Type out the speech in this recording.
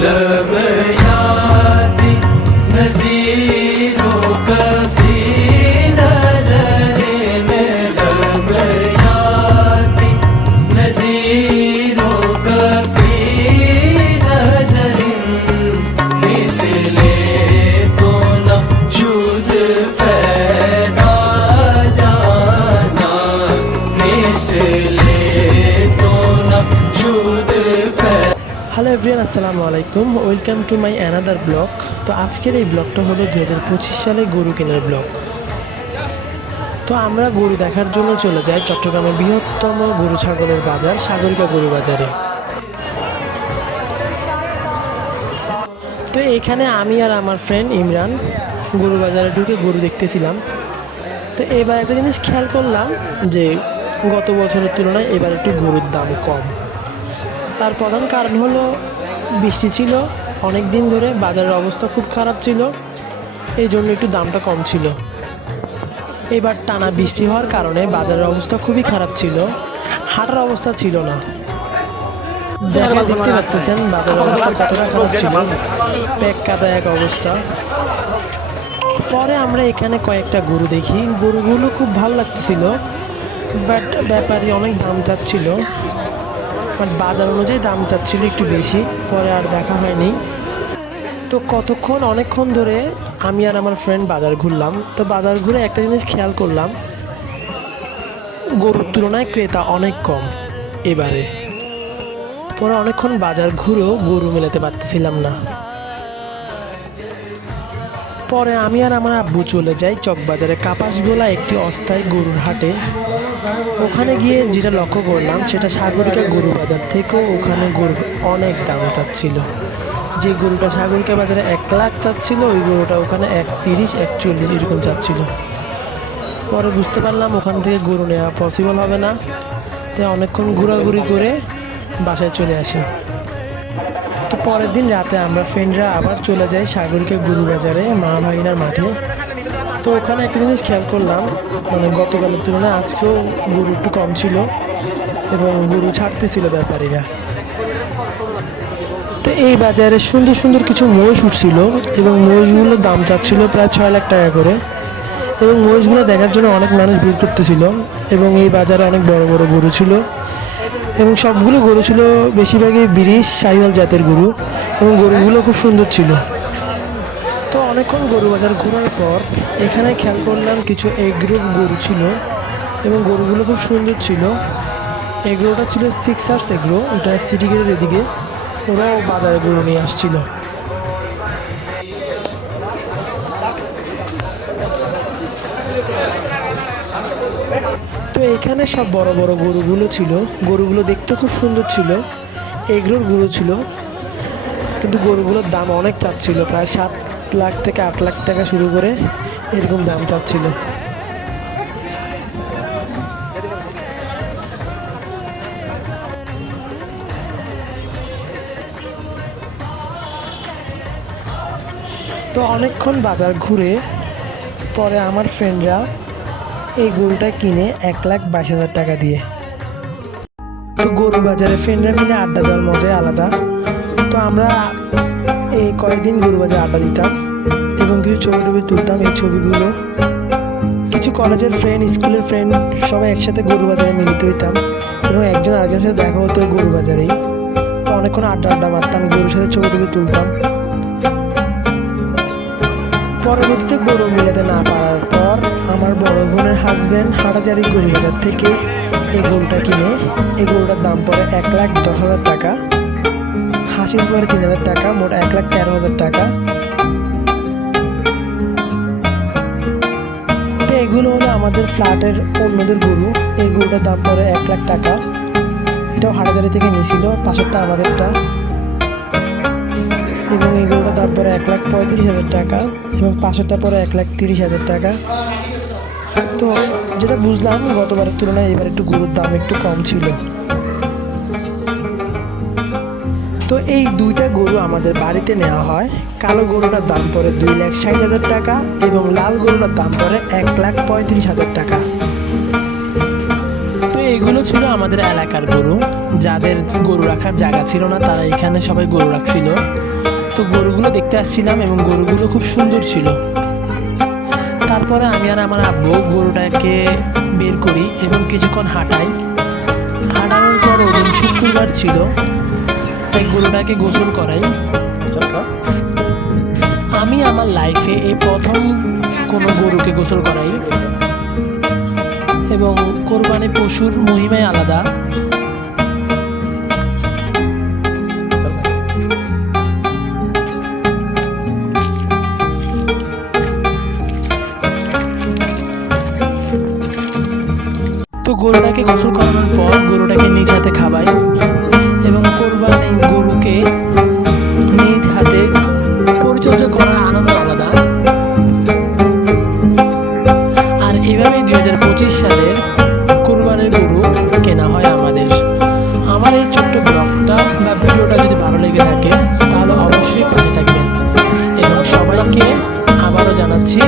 लबयाती नज़ीरों का फी नज़रे में लबयाती नज़ीरों का फी नज़रे मिसले तो न शुद पैदा जाना मिसले तो न शुद पैदा। হ্যালো এভরিওয়ান, আসসালামু আলাইকুম, welcome to my another blog. তো আজকের এই ব্লগটা হলো 2025 সালে গরু কেনার ব্লগ। তো আমরা গরু দেখার জন্য চলে যাই চট্টগ্রামের বৃহত্তম গরু ছাগলের বাজার সাগরিকা গরু বাজারে। তো এখানে আমি আর আমার ফ্রেন্ড ইমরান গরু বাজারে ঢুকে গরু দেখতেছিলাম। তো এবার একটা জিনিস খেয়াল করলাম যে গত বছরের তুলনায় এবার একটু গরুর দাম কম। তার প্রধান কারণ হলো বৃষ্টি ছিল অনেক দিন ধরে, বাজারের অবস্থা খুব খারাপ ছিল, এই জন্য একটু দামটা কম ছিল। এবার টানা বৃষ্টি হওয়ার কারণে বাজারের অবস্থা খুবই খারাপ ছিল, হাঁটার অবস্থা ছিল না। দেখতে পাচ্ছেন বাজারের অবস্থা কতটা খারাপ ছিল, প্যাক কাদা এক অবস্থা। পরে আমরা এখানে কয়েকটা গরু দেখি, গরুগুলো খুব ভালো লাগতেছিল, বাট ব্যাপারী অনেক দাম চাচ্ছিল, বাট বাজার অনুযায়ী দাম চাচ্ছিল একটু বেশি। পরে আর দেখা হয়নি। তো অনেকক্ষণ ধরে আমি আর আমার ফ্রেন্ড বাজার ঘুরলাম। তো বাজার ঘুরে একটা জিনিস খেয়াল করলাম, গরুর তুলনায় ক্রেতা অনেক কম এবারে। পরে অনেকক্ষণ বাজার ঘুরেও গরু মেলাতে পারতেছিলাম না। পরে আমি আর আমার আব্বু চলে যাই চকবাজারে কাপাসগোলা একটি অস্থায়ী গরুর হাটে। ওখানে গিয়ে যেটা লক্ষ্য করলাম সেটা সাগরিকা গরু বাজার থেকেও ওখানে গরুর অনেক দাম চাচ্ছিল। যে গরুটা সাগরিকা বাজারে 1 লাখ চাচ্ছিল, ওই গরুটা ওখানে 1.30 1.40 এরকম চাচ্ছিল। পরে বুঝতে পারলাম ওখান থেকে গরু নেওয়া পসিবল হবে না। তাই অনেকক্ষণ ঘোরাঘুরি করে বাসায় চলে আসি। তো পরের দিন রাতে আমরা ফ্রেন্ডরা আবার চলে যাই সাগরিকা গরু বাজারে মা ভাগিনার মাঠে। তো ওখানে একটা জিনিস খেয়াল করলাম, মানে গতকালের তুলনায় আজকেও গরু একটু কম ছিল এবং গরু ছাড়তেছিল ব্যাপারীরা। তো এই বাজারে সুন্দর সুন্দর কিছু মহিষ উঠছিল এবং মহিষগুলোর দাম চাচ্ছিল প্রায় 6 লাখ টাকা করে। এবং মহিষগুলো দেখার জন্য অনেক মানুষ ভিড় করতেছিল এবং এই বাজারে অনেক বড় বড় গরু ছিল এবং সবগুলো গরু ছিল বেশিরভাগই ব্রিজ শাহিওয়াল জাতের গরু এবং গরুগুলো খুব সুন্দর ছিল। তো অনেকক্ষণ গরু বাজার ঘোরার পর এখানে খেয়াল করলাম কিছু এগ্রোর গরু ছিল এবং গরুগুলো খুব সুন্দর ছিল। এগ্রোটা ছিল 6 আর্স এগ্রো, এটা সিটি গেটের এদিকে, ওরাও বাজারে গরু নিয়ে আসছিল। তো এখানে সব বড় বড় গরুগুলো ছিল, গরুগুলো দেখতে খুব সুন্দর ছিল, এগ্রোর গরু ছিল, কিন্তু গরুগুলোর দাম অনেক চাচ্ছিল, প্রায় 7 লাখ থেকে 8 লাখ টাকা শুরু করে এরকম দাম চাচ্ছিল। তো অনেকক্ষণ বাজার ঘুরে পরে আমার ফ্রেন্ডরা এই গরুটা কিনে 1,22,000 টাকা দিয়ে। তো গরু বাজারে ফ্রেন্ডরা মিলে আড্ডা দেওয়ার মজাই আলাদা। তো আমরা এই কয়েকদিন গরু বাজারে আড্ডা দিতাম এবং কিছু ছবি টবি তুলতাম। এই ছবিগুলো কিছু কলেজের ফ্রেন্ড, স্কুলের ফ্রেন্ড সবাই একসাথে গরু বাজারে মিলিত হইতাম এবং একজন আরেকজনের সাথে দেখা হতো গরু বাজারেই। তো অনেকক্ষণ আড্ডা মারতাম, গরুর সাথে ছবি টবি তুলতাম। পরবর্তীতে গরু মিলাতে না পারার পর আমার বড় বোনের হাজব্যান্ড হাটাজারি গরু বাজার থেকে এই গরুটা কিনে, এই গরুটার দাম পড়ে 1,10,000 টাকা, হাসির পরে 3,000 টাকা, মোট 1,13,000 টাকা। তো এগুলো হলো আমাদের ফ্ল্যাটের অন্যদের গরু। এই গরুটার দাম পড়ে 1 লাখ টাকা, এটাও হাটাজারি থেকে নিয়েছিল, পাশেরটা আমাদেরটা। এবং এই গরুটার দাম পড়ে 1,35,000 টাকা এবং পাশেরটা পড়ে 1,30,000 টাকা। তো যেটা বুঝলাম গতবারের তুলনায় এবার একটু গরুর দাম একটু কম ছিল। তো এই দুইটা গরু আমাদের বাড়িতে নেওয়া হয়। কালো গরুটার দাম পড়ে 2,60,000 টাকা এবং লাল গরুটার দাম পড়ে 1,35,000 টাকা। তো এই এগুলো ছিল আমাদের এলাকার গরু, যাদের গরু রাখার জায়গা ছিল না তারা এখানে সবাই গরু রাখছিল। তো গরুগুলো দেখতে আসছিলাম এবং গরুগুলো খুব সুন্দর ছিল। তারপরে আমি আর আমার আব্বু গরুটাকে বের করি এবং কিছুক্ষণ হাঁটাই। হাঁটানোর পর ওদিন শুক্রবার ছিল, তাই গরুটাকে গোসল করাই। আমি আমার লাইফে এই প্রথম কোনো গরুকে গোসল করাই এবং কোরবানি পশুর মহিমাই আলাদা। তো গরুটাকে গোসল করানোর পর গরুটাকে নিজ হাতে খাওয়াই এবং কোরবানি গরুকে নিজ হাতে পরিচর্যা করার আনন্দ আলাদা। আর এভাবেই 2025 সালের কোরবানির গরু কেনা হয় আমাদের। আমার এই ছোট্ট ব্লগটা বা ভিডিওটা যদি ভালো লেগে থাকে তাহলে অবশ্যই পাশে থাকবেন এবং সবাইকে আবারও জানাচ্ছি